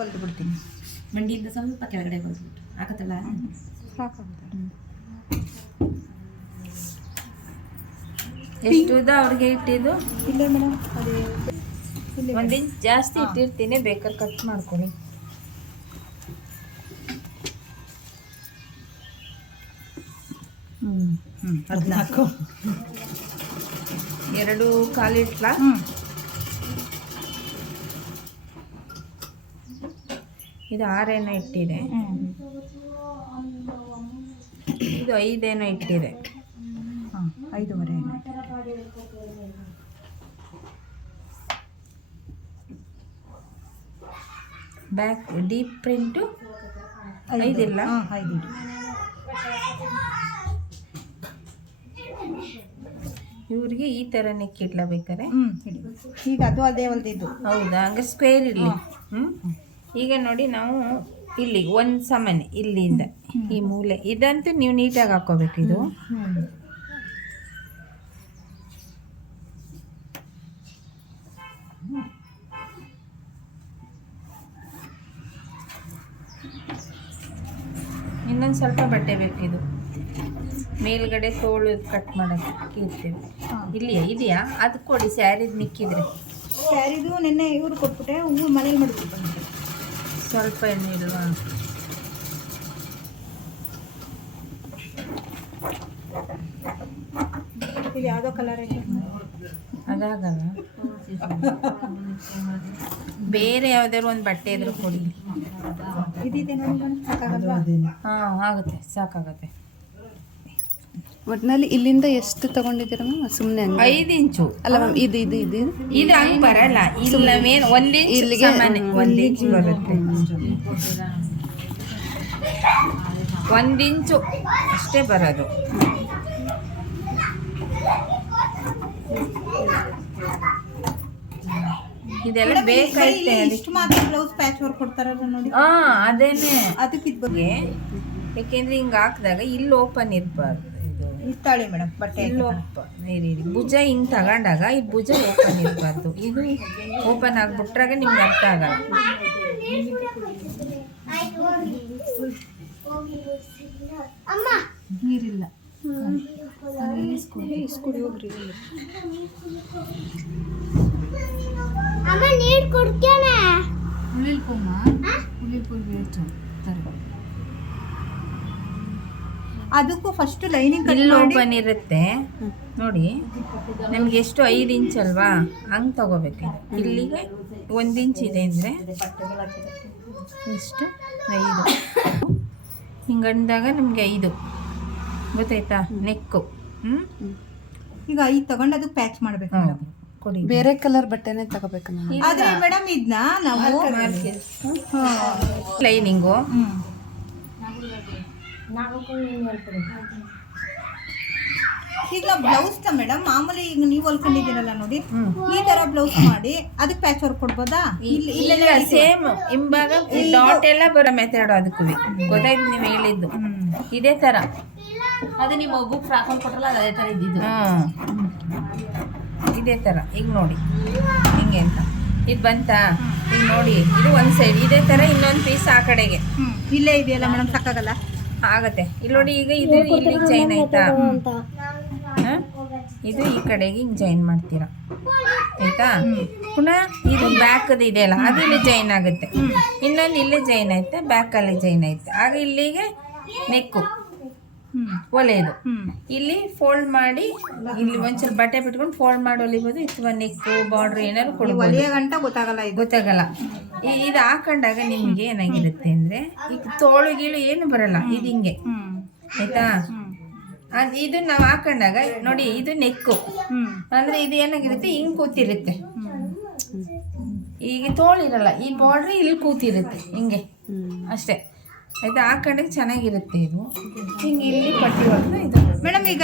ಹೊಲ್ದು ಬಿಡ್ತೀನಿ. ಮಂಡಿಯಿಂದ ಸ್ವಲ್ಪ ಕೆಳಗಡೆ ಬಂದ್ಬಿಟ್ಟು ಹಾಕತ್ತಲ್ಲ ಎಷ್ಟು ಉದ್ದ ಅವ್ರಿಗೆ ಇಟ್ಟಿದ್ದು? ಇಲ್ಲ ಮೇಡಮ್, ಅದೇ ಒಂದು ಇಂಚ್ ಜಾಸ್ತಿ ಇಟ್ಟಿರ್ತೀನಿ, ಬೇಕಾದ್ರೆ ಕಟ್ ಮಾಡ್ಕೊಳ್ಳಿ. ಹ್ಞೂ 14 2.25 ಇಟ್ಲಾ? ಇದು 6 ಏನೋ ಇಟ್ಟಿದೆ, ಇದು 5 ಏನೋ ಇಟ್ಟಿದೆ. 5.5 ಬ್ಯಾಕ್ ಡೀಪ್ ಪ್ರಿಂಟು 5 ಇಲ್ಲ. 5 ಇವ್ರಿಗೆ ಈ ಥರ ನೆಕ್ ಇಡ್ಲಬೇಕಾರೆ. ಈಗ ಅದು ಅದೇ ಹೊಲ್ದಿದ್ದು. ಹೌದಾ? ಹಂಗೆ ಸ್ಕ್ವೇರ್ ಇರಲಿ. ಈಗ ನೋಡಿ, ನಾವು ಇಲ್ಲಿ ಒಂದು ಸಮನೆ, ಇಲ್ಲಿಂದ ಈ ಮೂಲೆ ಇದಂತೂ ನೀವು ನೀಟಾಗಿ ಹಾಕೋಬೇಕು. ಇದು ಇನ್ನೊಂದು ಸ್ವಲ್ಪ ಬಟ್ಟೆ ಬೇಕು. ಇದು ಮೇಲ್ಗಡೆ ತೋಳು ಕಟ್ ಮಾಡೋಕ್ಕೆ ಇರ್ತೀವಿ. ಇಲ್ಲಿ ಇದೆಯಾ? ಅದು ಕೊಡಿ, ಸ್ಯಾರಿದು ಮಿಕ್ಕಿದ್ರೆ. ಸ್ಯಾರಿದು ನಿನ್ನೆ ಇವ್ರು ಕೊಟ್ಬಿಟ್ಟೆ, ಹೂವು ಮನೇಲಿ ಮಾಡಿಬಿಟ್ಟು ಸ್ವಲ್ಪ ಎಣ್ಣೆ ಇಲ್ವಾ? ಇದು ಯಾವುದೋ ಕಲರ್ ಐತೆ, ಅದಾಗಲ್ಲ. ಬೇರೆ ಯಾವ್ದಾದ್ರು ಒಂದು ಬಟ್ಟೆ ಇದ್ರು ಕೊಡಿ. ಇದಿದೆ ನೋಡಿ, ಸಾಕಾಗಲ್ವಾ? ಹಾಂ, ಆಗುತ್ತೆ, ಸಾಕಾಗತ್ತೆ. ಒಟ್ಟಿನಲ್ಲಿ ಇಲ್ಲಿಂದ ಎಷ್ಟು ತಗೊಂಡಿದ್ದೀರ ಮ್ಯಾಮ್? ಸುಮ್ಮನೆ 5 ಇಂಚು ಅಲ್ಲ ಮ್ಯಾಮ್, ಇದು ಇದು ಇದು ಇದು ಹಂಗೆ ಬರಲ್ಲ. ಇಲ್ಲ ಮೇನ್ 1 ಇಂಚ್ ಇಲ್ಲಿಗೆ 1 ಇಂಚ್ ಬರುತ್ತೆ. 1 ಇಂಚು ಅಷ್ಟೇ ಬರೋದು. ಇದೆಲ್ಲ ಬೇಕಾಯ್ತೆ. ಇಷ್ಟು ಮಾತ್ರ ಬ್ಲೌಸ್ ಪ್ಯಾಚ್ ವರ್ಕ್ ಕೊಡ್ತಾರಲ್ಲ ನೋಡಿ. ಅದೇನೆ ಅದಕ್ಕೆ ಇದು ಬಗ್ಗೆ. ಯಾಕೆಂದ್ರೆ ಹಿಂಗೆ ಹಾಕಿದಾಗ ಇಲ್ಲಿ ಓಪನ್ ಇರಬಾರ್ದು. ಇದು ಇರ್ತಾಳೆ ಮೇಡಮ್ ಬಟ್ಟೆ. ಇಲ್ಲಿ ಭುಜ ಹಿಂಗೆ ತಗೊಂಡಾಗ ಈ ಭುಜ ಓಪನ್ ಇರಬಾರ್ದು. ಇದು ಓಪನ್ ಆಗಿಬಿಟ್ರಾಗ ನಿಮ್ಗೆ ಅರ್ಥ ಆಗಲ್ಲ. ನೀರಿಲ್ಲ. ಅದಕ್ಕೂ ಫಸ್ಟ್ ಲೈನಿಂಗ್ ಇಲ್ಲಿ ಓಪನ್ ಇರುತ್ತೆ ನೋಡಿ. ನಮ್ಗೆ ಎಷ್ಟು 5 ಇಂಚ್ ಅಲ್ವಾ, ಹಂಗೆ ತಗೋಬೇಕು. ಇಲ್ಲಿಗೆ 1 ಇಂಚ್ ಇದೆ ಅಂದರೆ ಎಷ್ಟು? 5. ಹಿಂಗೆ ಅಂದಾಗ ನಮಗೆ 5 ಗೊತ್ತಾಯ್ತಾ? ನೆಕ್ಕು. ಈಗ 5 ತಗೊಂಡು ಅದು ಪ್ಯಾಚ್ ಮಾಡ್ಬೇಕು ಕೊಡಿ. ಬೇರೆ ಕಲರ್ ಬಟ್ಟೆನೇ ತಗೋಬೇಕು ಮ್ಯಾಮ್. ಆದ್ರೆ ಮೇಡಮ್ ಇದನ್ನ ನಾವು ಲೈನಿಂಗು ಈಗ ನಾವು ಬ್ಲೌಸ್ ಮೇಡಮ್ ಮಾಮೂಲಿ ಈಗ ನೀವು ಹೊಲ್ಕೊಂಡಿದ್ದೀರಲ್ಲ ನೋಡಿ, ಈ ತರ ಬ್ಲೌಸ್ ಮಾಡಿ ಅದಕ್ಕೆ ಪ್ಯಾಚ್ ವರ್ಕ್ ಕೊಡ್ಬೋದಾ? ಇಲ್ಲ, ಸೇಮ್ ಹಿಂಭಾಗ ಡಾಟ್ ಎಲ್ಲ ಬರೋ ಮೆಥಡ್. ಅದಕ್ಕೂ ಗೊತ್ತಾಯ್ತು ನೀವು ಹೇಳಿದ್ದು. ಇದೇ ಥರ ಅದು ನೀವು ಬುಕ್ ಹಾಕೊಂಡು ಕೊಟ್ರಲ್ಲ, ಅದೇ ಥರ ಇದ್ದಿದ್ದು. ಇದೇ ಥರ. ಈಗ ನೋಡಿ ಹಿಂಗೆ ಅಂತ ಇದು ಬಂತಾ? ಈಗ ನೋಡಿ, ಇದು ಒಂದು ಸೈಡ್ ಇದೇ ಥರ, ಇನ್ನೊಂದು ಪೀಸ್ ಆ ಕಡೆಗೆ ಇಲ್ಲೇ ಇದೆಯಲ್ಲ ಮೇಡಮ್, ಸಾಕಾಗಲ್ಲ? ಆಗತ್ತೆ. ಇಲ್ಲಿ ನೋಡಿ, ಈಗ ಇದು ಇಲ್ಲಿಗೆ ಜೈನ್ ಆಯ್ತಾ? ಇದು ಈ ಕಡೆಗೆ ಹಿಂಗೆ ಜೈನ್ ಮಾಡ್ತೀರಾ, ಆಯ್ತಾ? ಪುನಃ ಇದು ಬ್ಯಾಕದು ಇದೆಯಲ್ಲ, ಅದು ಇಲ್ಲಿ ಜೈನ್ ಆಗುತ್ತೆ. ಇನ್ನೊಂದು ಇಲ್ಲೇ ಜೈನ್ ಆಯ್ತಾ, ಬ್ಯಾಕಲ್ಲಿ ಜೈನ್ ಆಯ್ತು. ಆಗ ಇಲ್ಲಿಗೆ ನೆಕ್ಕು ಒಲೆಯದು. ಇಲ್ಲಿ ಫೋಲ್ಡ್ ಮಾಡಿ, ಇಲ್ಲಿ ಒಂಚೂರು ಬಟ್ಟೆ ಬಿಟ್ಕೊಂಡು ಫೋಲ್ಡ್ ಮಾಡಿ ಹೊಲಿಬೋದು. ಅಥವಾ ನೆಕ್ಕು ಬಾರ್ಡ್ರ್ ಏನಾದ್ರು ಕೊಡ್ಬೋದು, ಗೊತ್ತಾಗಲ್ಲ. ಇದು ಹಾಕೊಂಡಾಗ ನಿಮ್ಗೆ ಏನಾಗಿರುತ್ತೆ ಅಂದ್ರೆ, ಈಗ ತೋಳು ಗೀಳು ಏನು ಬರಲ್ಲ. ಇದು ಹಿಂಗೆ ಆಯ್ತಾ? ಇದು ನಾವು ಹಾಕೊಂಡಾಗ ನೋಡಿ, ಇದು ನೆಕ್ಕು ಅಂದ್ರೆ ಇದು ಏನಾಗಿರುತ್ತೆ, ಹಿಂಗೆ ಕೂತಿರುತ್ತೆ. ಈಗ ತೋಳಿರಲ್ಲ, ಈ ಬಾರ್ಡ್ರ್ ಇಲ್ಲಿ ಕೂತಿರುತ್ತೆ ಹಿಂಗೆ ಅಷ್ಟೇ. ಆಯ್ತಾ? ಹಾಕೊಂಡಾಗ ಚೆನ್ನಾಗಿರುತ್ತೆ. ಇದು ಹಿಂಗೆ ಇಲ್ಲಿ ಪಟ್ಟಿ ಹೊಡೆದು ಇದು ಮೇಡಮ್ ಈಗ